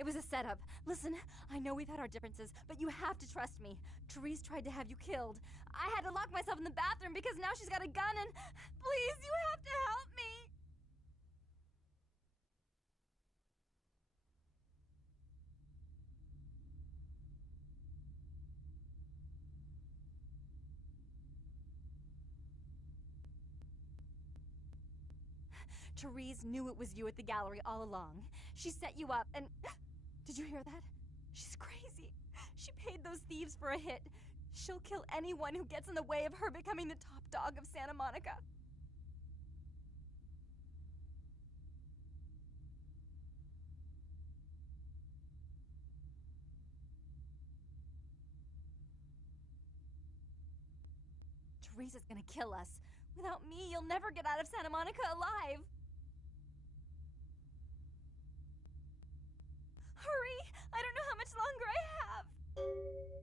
It was a setup. Listen, I know we've had our differences, but you have to trust me. Therese tried to have you killed. I had to lock myself in the bathroom because now she's got a gun and... Please, you have to help me! Therese knew it was you at the gallery all along. She set you up and... Did you hear that? She's crazy. She paid those thieves for a hit. She'll kill anyone who gets in the way of her becoming the top dog of Santa Monica. Therese is gonna kill us. Without me, you'll never get out of Santa Monica alive. Hurry! I don't know how much longer I have!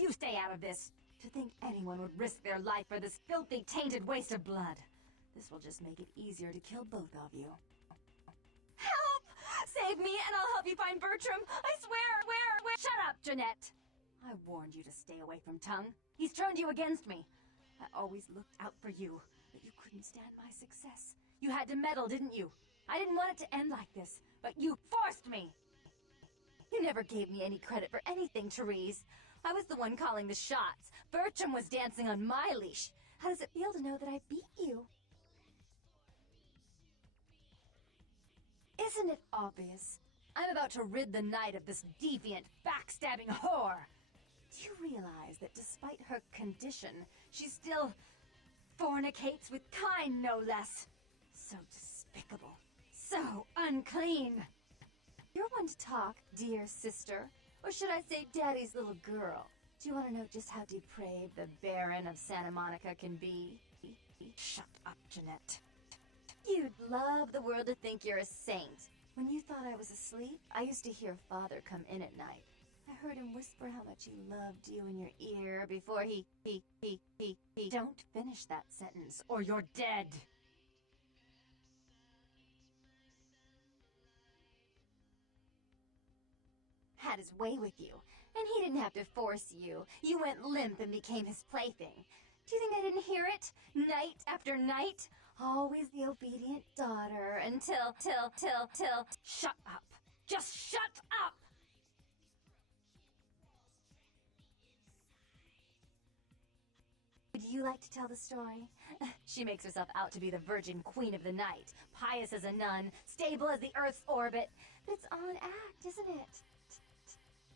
You stay out of this. To think anyone would risk their life for this filthy, tainted waste of blood. This will just make it easier to kill both of you. Help! Save me and I'll help you find Bertram. I swear, swear. Shut up, Jeanette. I warned you to stay away from Tongue. He's turned you against me. I always looked out for you, but you couldn't stand my success. You had to meddle, didn't you? I didn't want it to end like this, but you forced me. You never gave me any credit for anything, Therese. I was the one calling the shots. Bertram was dancing on my leash. How does it feel to know that I beat you? Isn't it obvious? I'm about to rid the night of this deviant, backstabbing whore. Do you realize that despite her condition, she still fornicates with kind, no less? So despicable. So unclean. You're one to talk, dear sister. Or should I say daddy's little girl? Do you want to know just how depraved the Baron of Santa Monica can be? Shut up, Jeanette. You'd love the world to think you're a saint. When you thought I was asleep, I used to hear Father come in at night. I heard him whisper how much he loved you in your ear before he. Don't finish that sentence, or you're dead. Had his way with you, and he didn't have to force you. You went limp and became his plaything. Do you think I didn't hear it? Night after night? Always the obedient daughter until. Shut up. Just shut up! Would you like to tell the story? She makes herself out to be the virgin queen of the night, pious as a nun, stable as the Earth's orbit. But it's all an act, isn't it?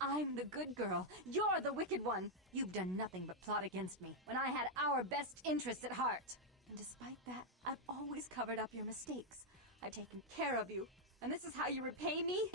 I'm the good girl. You're the wicked one. You've done nothing but plot against me when I had our best interests at heart. And despite that, I've always covered up your mistakes. I've taken care of you. And this is how you repay me?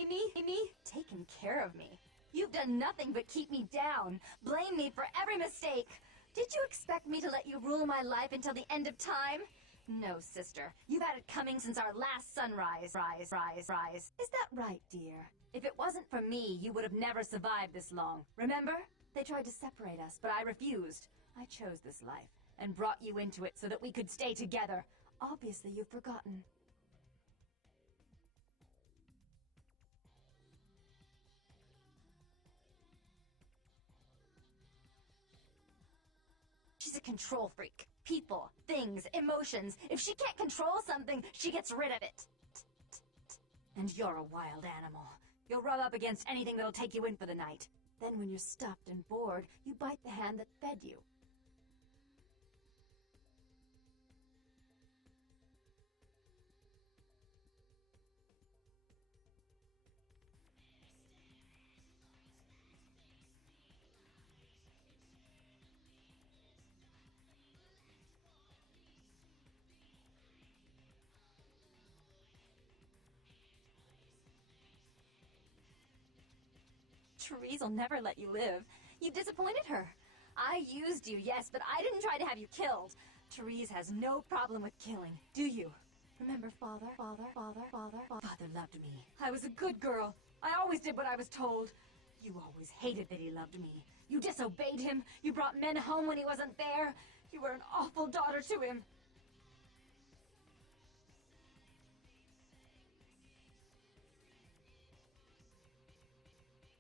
Taken care of me? You've done nothing but keep me down. Blame me for every mistake. Did you expect me to let you rule my life until the end of time? No, sister. You've had it coming since our last sunrise. Rise. Is that right, dear? If it wasn't for me, you would have never survived this long. Remember? They tried to separate us, but I refused. I chose this life, and brought you into it so that we could stay together. Obviously, you've forgotten. She's a control freak. People, things, emotions. If she can't control something, she gets rid of it. And you're a wild animal. You'll rub up against anything that'll take you in for the night. Then when you're stuffed and bored, you bite the hand that fed you. Therese will never let you live. You disappointed her. I used you, yes, but I didn't try to have you killed. Therese has no problem with killing, do you? Remember Father? Father loved me. I was a good girl. I always did what I was told. You always hated that he loved me. You disobeyed him. You brought men home when he wasn't there. You were an awful daughter to him.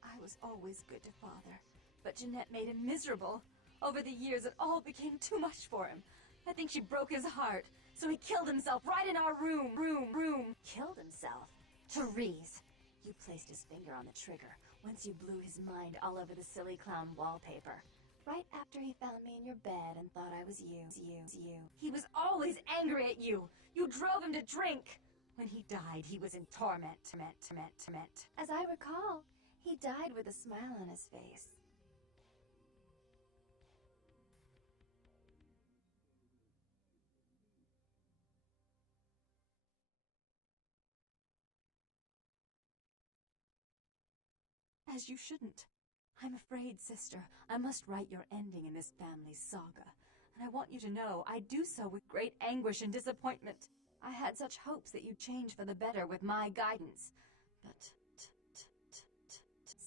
I was always good to Father, but Jeanette made him miserable. Over the years, it all became too much for him. I think she broke his heart, so he killed himself right in our room. Killed himself? Therese! You placed his finger on the trigger once you blew his mind all over the silly clown wallpaper. Right after he found me in your bed and thought I was you. He was always angry at you. You drove him to drink. When he died, he was in torment. As I recall, he died with a smile on his face. As you shouldn't. I'm afraid, sister, I must write your ending in this family's saga. And I want you to know I do so with great anguish and disappointment. I had such hopes that you'd change for the better with my guidance. But...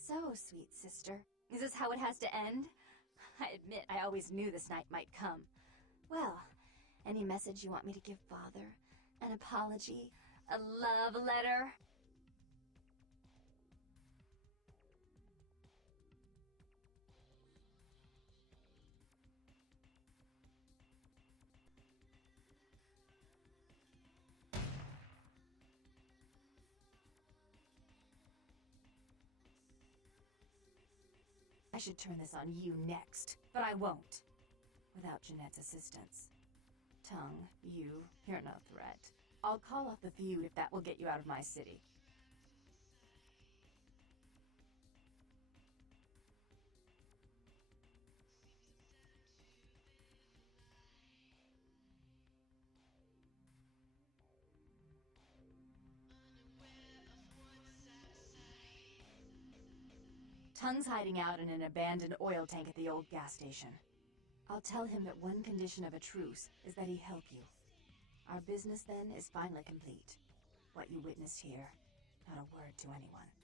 So, sweet sister, is this how it has to end? I admit I always knew this night might come. Well, any message you want me to give Father? An apology? A love letter? I should turn this on you next, but I won't. Without Jeanette's assistance. Tongue, you're no threat. I'll call off the feud if that will get you out of my city. Tongue's hiding out in an abandoned oil tank at the old gas station. I'll tell him that one condition of a truce is that he help you. Our business then is finally complete. What you witnessed here, not a word to anyone.